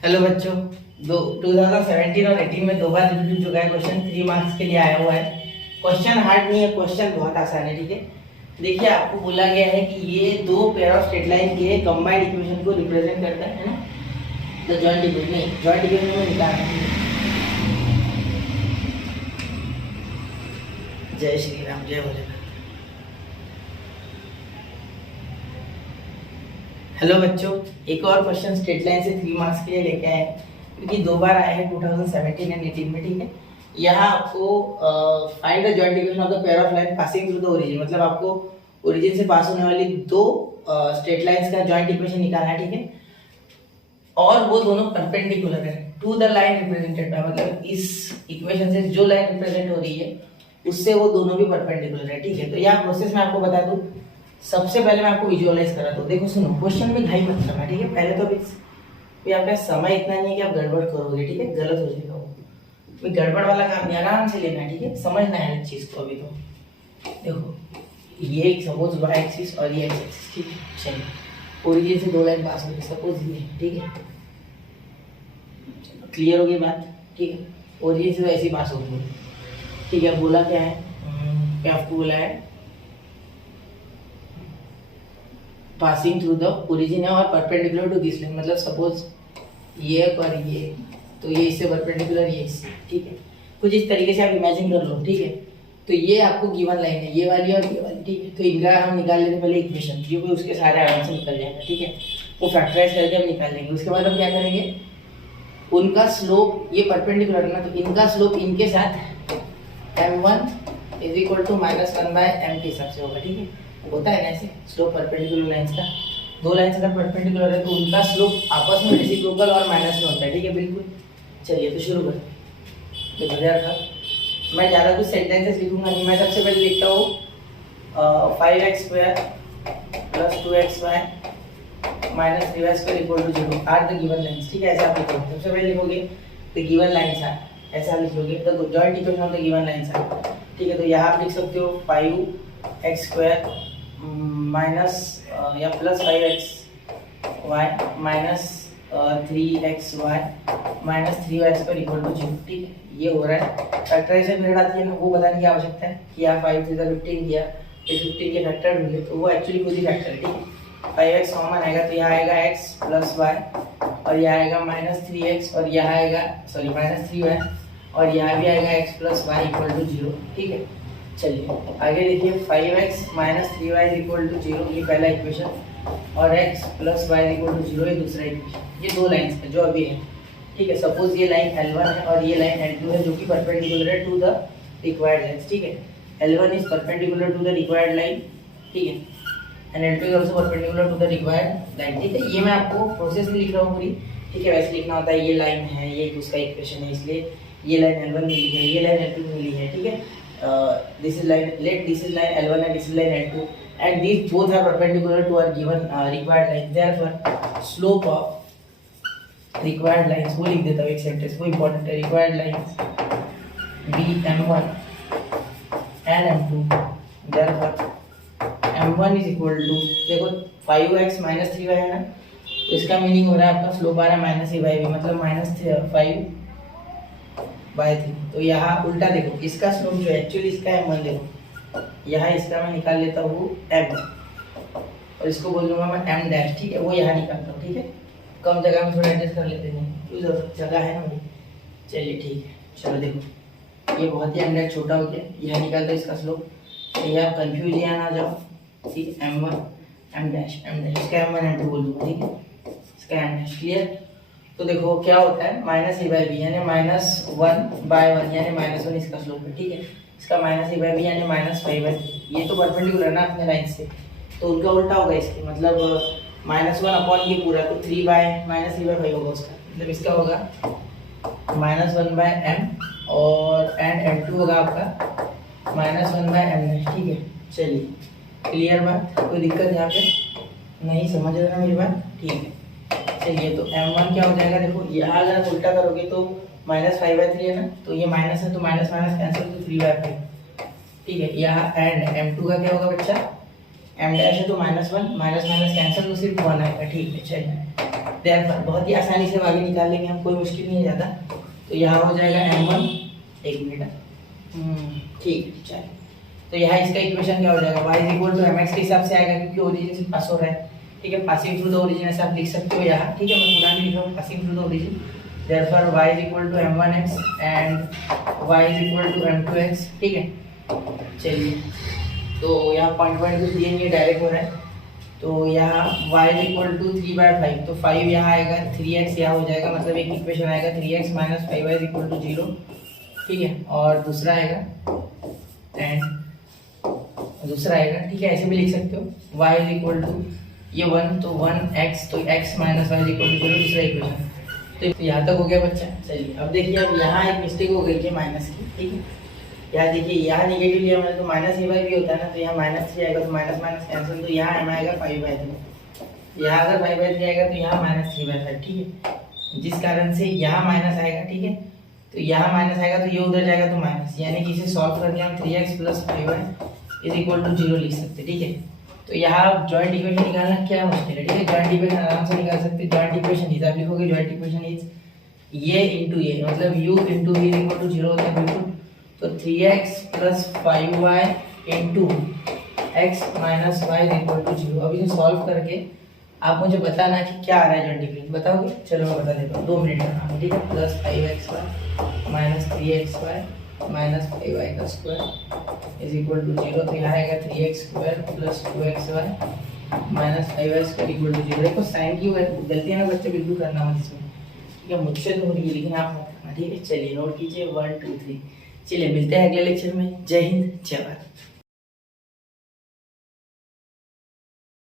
Hello बच्चों, 2017 और 18 में दो बार रिपीट हो चुका है क्वेश्चन। 3 मार्क्स के लिए आया हुआ है। क्वेश्चन हार्ड नहीं है, क्वेश्चन बहुत आसान है। ठीक है, देखिए आपको बोला गया है कि ये दो पेयर ऑफ स्ट्रेट लाइन के कंबाइंड इक्वेशन को रिप्रेजेंट करता है ना। तो जॉइंट इक्वेशन नहीं, जॉइंट इक्वेशन में निकालना है। जय श्री राम, जय भोलेनाथ। हेलो बच्चों, एक और क्वेश्चन स्ट्रेट लाइन से 3 मार्क्स के लिए लेके आए हैं, क्योंकि दो बार आया है 2017 एंड 18 में। ठीक है, यहाँ आपको find the joint equation of the pair of line passing through the origin, मतलब आपको ओरिजिन से पास होने वाली दो स्ट्रेट लाइंस का जॉइंट इक्वेशन निकालना है। ठीक है, और वो दोनों परपेंडिकुलर है to the line represented by, मतलब इस इक्वेशन से जो लाइन रिप्रेजेंट हो रही है उससे वो दोनों भी परपेंडिकुलर है। ठीक है, तो यहाँ प्रोसेस में आपको बता दूं, सबसे पहले मैं आपको विजुअलाइज करा दूं। देखो सुनो, क्वेश्चन में घाई मत करना। ठीक है, पहले तो अभी आपका समय इतना नहीं है कि आप गड़बड़ करोगे। ठीक है, गलत हो जाएगा वो। कोई गड़बड़ वाला काम नहीं, आराम से लेना है। ठीक है, समझना है इस चीज को। अभी तो देखो, ये सपोज y एक्सिस और ये x एक्सिस। ठीक है, चलिए ओरिजिन से दो लाइन पास हो गई, सपोज ये। ठीक है, क्लियर हो गई बात। ठीक है, ओरिजिन से तो ऐसे ही पास हो गई। ठीक है, बोला क्या है, क्या आपको बोला है, पासिंग थ्रू द ओरिजिन है और परपेंडिकुलर टू दिस लाइन, मतलब सपोज ये और ये, तो ये इससे परपेंडिकुलर, ये इससे। ठीक है, कुछ इस तरीके से आप इमेजिन कर लो। ठीक है, तो ये आपको गिवन लाइन है, ये वाली और ये वाली। ठीक है, तो इनका हम निकाल लेते पहले इक्वेशन, जो भी उसके सारे आराम से निकल जाएगा। ठीक है, वो फैक्टराइज करके हम निकाल लेंगे। उसके बाद हम क्या करेंगे, उनका स्लोप, ये परपेंडिकुलर है ना, तो इनका स्लोप इनके साथ m1 is equal to -1/m के हिसाब से होगा। ठीक है, होता है ना ऐसे स्लोप परपेंडिकुलर लाइंस का। दो लाइंस अगर परपेंडिकुलर है तो उनका स्लोप आपस में रेसिप्रोकल और माइनस में होता है। ठीक है, बिल्कुल। चलिए तो शुरू करें। तो बढ़िया था, मैं ज़्यादा कुछ सेंटेंसेस लिखूंगा नहीं। मैं सबसे पहले लिखता हूँ 5x² + 2xy - 3y² = 0 are the given lines. ठीक है, ऐसे आप लिखोगे। सबसे पहले लिखोगे द गिवन लाइंस आर, ऐसा लिख लोगे the joint equation of the given lines are. ठीक है, तो यहाँ आप लिख सकते हो 5x² माइनस या plus 5xy minus 3xy minus 3y² = 0। ठीक है, ये हो रहा है। फैक्टराइजेशन मेथड आती है ना, वो बताने की आवश्यकता है कि आप 5 3 15 किया, फिर 15 के फैक्टर ढूंढे, तो वो एक्चुअली खुद ही फैक्टर है। ठीक है, 5x कॉमन आएगा तो यहाँ आएगा x + y और यहाँ आएगा -3x और यहाँ आएगा -3y और यहाँ भी आएगा x + y = 0। ठीक है, चलिए आगे देखिए। 5x - 3y = 0, ये पहला इक्वेशन, और x + y = 0, ये दूसरा इक्वेशन। ये दो लाइंस है जो अभी है। ठीक है, सपोज ये लाइन L1 है और ये लाइन L2 है, जो कि परपेंडिकुलर है टू द रिक्वायर्ड लाइंस। ठीक है, L1 is perpendicular to the required line. ठीक है, and L2 is also perpendicular to the required line. ठीक है, ये मैं आपको प्रोसेस में लिख रहा हूँ पूरी। ठीक है, वैसे लिखना होता है, ये लाइन है, ये उसका इक्वेशन है, इसलिए ये लाइन L1 मिली है, ये लाइन L2 मिली है। ठीक है, this is line, let this is line L1 and this is line L2, and these both are perpendicular to our given required line. Therefore slope of required lines, वो लिख देता हूँ एक सेंटेंस, वो important है। required lines be m1 and m2, therefore m1 is equal to, देखो 5x - 3y है ना, तो इसका मीनिंग हो रहा है आपका स्लोप आ रहा है -3, मतलब -5/3। तो यहाँ उल्टा देखो, इसका स्लोप जो है एक्चुअली इसका m1, देखो यहाँ इसका मैं निकाल लेता हूँ m और इसको बोल दूंगा मैं m'। ठीक है, वो यहाँ निकालता हूँ। ठीक है, कम जगह में थोड़ा एडजस्ट कर लेते हैं, क्यों जगह है ना भाई। चलिए ठीक है, चलो देखो, ये बहुत ही m' छोटा हो गया, यहाँ निकालता इसका स्लोप। तो ये आप कन्फ्यूज यहाँ ना जाओ। ठीक है, m1 m', इसका m1 m2 बोल दूंगा। ठीक है, इसका m'। क्लियर। तो देखो क्या होता है, -a/b यानी -1/1 यानी -1 इसका स्लोप है। ठीक है, इसका -a/b यानी -5/3। ये तो परपेंडिकुलर है ना अपने लाइन से, तो उनका उल्टा होगा इसके, मतलब -1 ये पूरा, तो 3/-3/5 होगा उसका, मतलब इसका होगा -1/m और एंड m2 होगा आपका -1/m'। ठीक है, चलिए क्लियर बात, कोई दिक्कत यहाँ पे नहीं, समझ रहे ना मेरी बात। ठीक है, चलिए तो m1 क्या हो जाएगा, देखो यहाँ अगर आप उल्टा करोगे तो -5/3 है ना, तो ये माइनस है तो माइनस माइनस कैंसिल, तो 3/5। ठीक है, यहाँ एंड m2 का क्या होगा बच्चा, m' है तो -1 माइनस माइनस कैंसिल, तो सिर्फ 1 आएगा। ठीक है, चलिए देयरफॉर बहुत ही आसानी से आगे निकाल लेंगे हम, कोई मुश्किल नहीं है ज़्यादा। तो यहाँ हो जाएगा m1, एक मिनट, ठीक है चलिए। तो यहाँ इसका इक्वेशन क्या हो जाएगा, y is equal to mx के हिसाब से आएगा क्योंकि ओरिजिन से पास हो रहा है, ठीक है। पासिंग थ्रू द ओरिजिन ऐसे आप लिख सकते हो यहाँ, ठीक है। मैं पूरा नहीं लिख रहा हूँ, passing through the origin, therefore y is equal to m1x and y is equal to m2x, ठीक है। चलिए तो यहाँ पॉइंट कुछ दिए नहीं है, डायरेक्ट हो रहा है। तो यहाँ y इज इक्वल टू 3/5, तो 5 यहाँ आएगा, 3x यहाँ हो जाएगा, मतलब एक इक्वेशन आएगा 3x minus 5y is equal to 0, ठीक है। और दूसरा आएगा ठीक है, ऐसे भी लिख सकते हो y इज इक्वल टू ये 1, तो 1x, तो x minus Y is equal to 0, दूसरा इक्वेशन। तो यहाँ तक हो गया बच्चा। चलिए अब देखिए, अब यहाँ एक मिस्टेक हो गई है माइनस की, ठीक है। यहाँ देखिए, यहाँ निगेटिव लिया मैंने तो माइनस ए बाई भी होता है ना, तो यहाँ -3 आएगा, तो माइनस माइनस कैंसिल, तो यहाँ m आएगा 5/3। यहाँ अगर 5/3 आएगा तो यहाँ -3/5, ठीक है। जिस कारण से यहाँ माइनस आएगा, ठीक है, तो यहाँ माइनस आएगा तो ये उधर जाएगा तो माइनस, यानी कि इसे सॉल्व करके हम 3x + 5y is equal to 0 लिख सकते, ठीक है। तो यहाँ जॉइंट इक्वेशन निकालना क्या मुश्किल है, ठीक है। जॉइंट इक्वेशन आराम से निकाल सकते हैं। जॉइंट इक्वेशन इज आप लिखोगे, जॉइंट इक्वेशन इज ये इंटू ये, मतलब u into v equal to 0 होता है बिल्कुल। तो 3x + 5y into x minus Y equal to 0। अब इसे सॉल्व करके आप मुझे बताना कि क्या आ रहा है जॉइंट इक्वेशन, बताओगे? चलो मैं बता देता हूँ, 2 मिनट में, ठीक है। +5xy minus 3xy minus 5y² is equal to 0। तो यहाँ आएगा 3x² + 2xy minus 5y² equal to 0। देखो साइन की गलतियाँ ना बच्चे बिल्कुल करना मत इसमें, ठीक है। मुझसे तो हो रही है लेकिन आप मत करना, ठीक है। चलिए नोट कीजिए 1 2 3। चलिए मिलते हैं अगले लेक्चर में। जय हिंद, जय भारत।